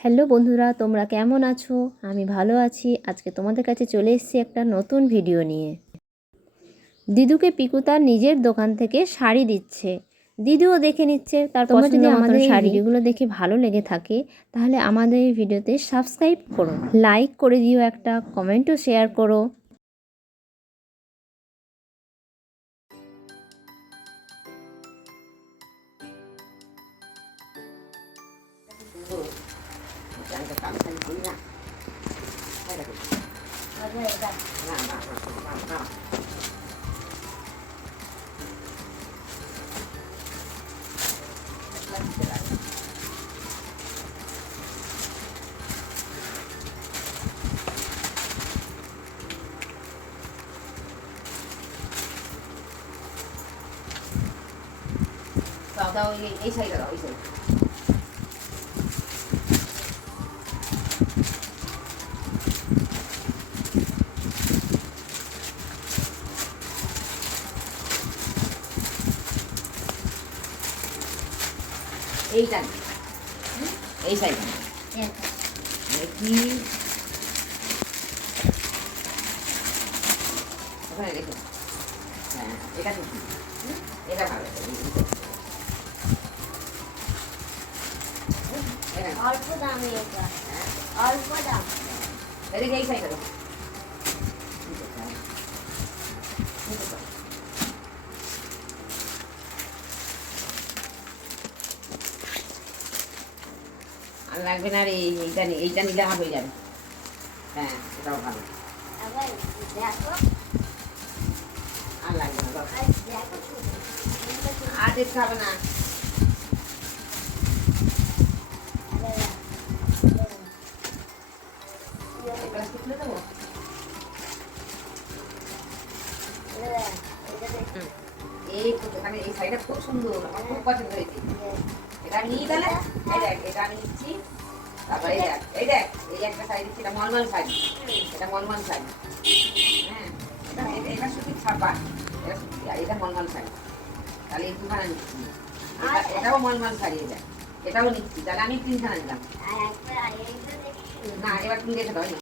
Hello বন্ধুরা তোমরা কেমন আছো? আমি ভালো আছি। আজকে তোমাদের কাছে চলে এসেছি একটা নতুন ভিডিও নিয়ে। দিদুকে পিকু তার নিজের দোকান থেকে শাড়ি দিচ্ছে। দিদিও দেখে নিচ্ছে তার তোমরা যদি আমাদের শাড়িগুলো দেখে ভালো লেগে থাকে তাহলে আমাদের এই ভিডিওতে সাবস্ক্রাইব করো। লাইক করে দিও একটা কমেন্টও শেয়ার করো। দাও দাও এই এই সাইডে দাও এই এইটা? এই সাইডে দেখি। ওখানে রেখে হ্যাঁ এটা ঠিক? এটা ভালো অল্প দামে এটা। অল্প দাম। এদিকে এই সাইডে লাগবে না রে এইটা নিয়ে, এইটা নিলে হাফ হয়ে যাবে। হ্যাঁ এটাও ভালো। আর লাগবে না। আর দেখতে হবে না আরে, এটা শুকনো দেবো আরে, এটা দেখো। এখানে এই শাড়িটা খুব সুন্দর, আমার খুব পছন্দ হয়েছে। এটা আমি নিয়ে গেলে এই দেখ, এটা আমি নিচ্ছি। তারপরে এই দেখ এই দেখ, এই একটা শাড়ি দিচ্ছি, এটা মলমল শাড়ি। এটা মলমল শাড়ি। হ্যাঁ এটা এটা- সুতির ছাপা। এটা সুতি, আর এটা মলমল শাড়ি। তাহলে এই দুখানা নিচ্ছি। এটা- এটাও মলমল শাড়ি এটা এটাও নিচ্ছি, তাহলে আমি তিনখানা নিলাম। না, এবার তুমি দেখে দাও।